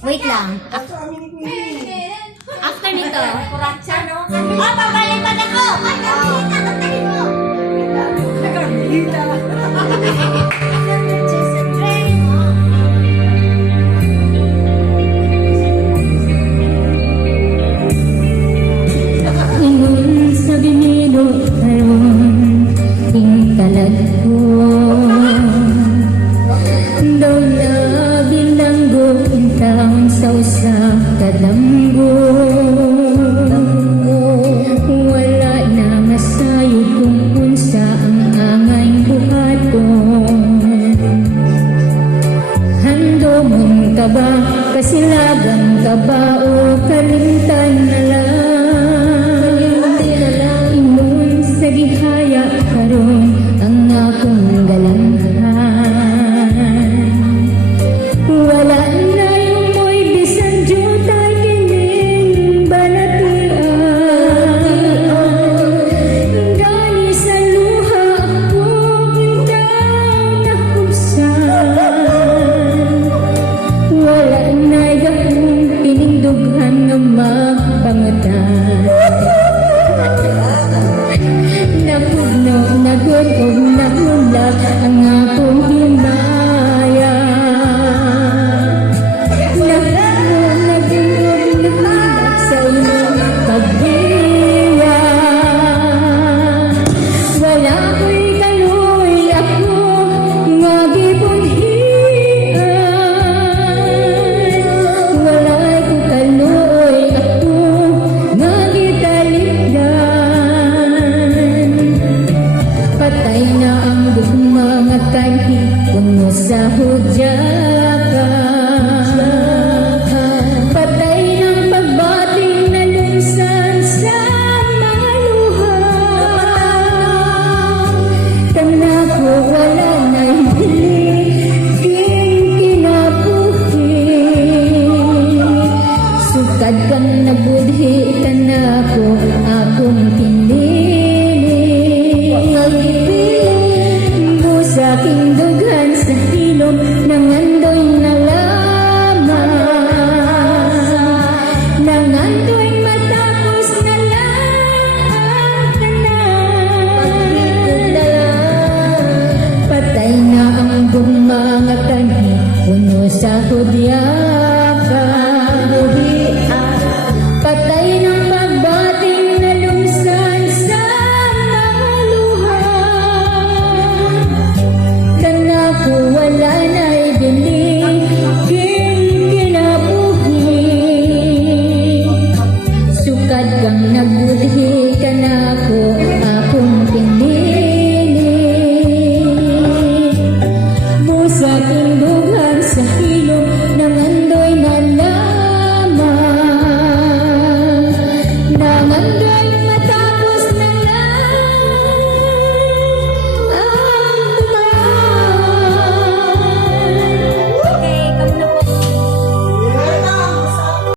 Wait lang. After nito. Kuratsa, no? Oh, pabalipan ako! Ay, Carmelita, kantahin mo! Carmelita! Ingon sa binilo karon ting talag ko daw na bilanggo intang sa usa ka damgo wala na masayod kung unsa ang angay buhaton handomon ka ba kasilagang ka ba o kalimtan na lang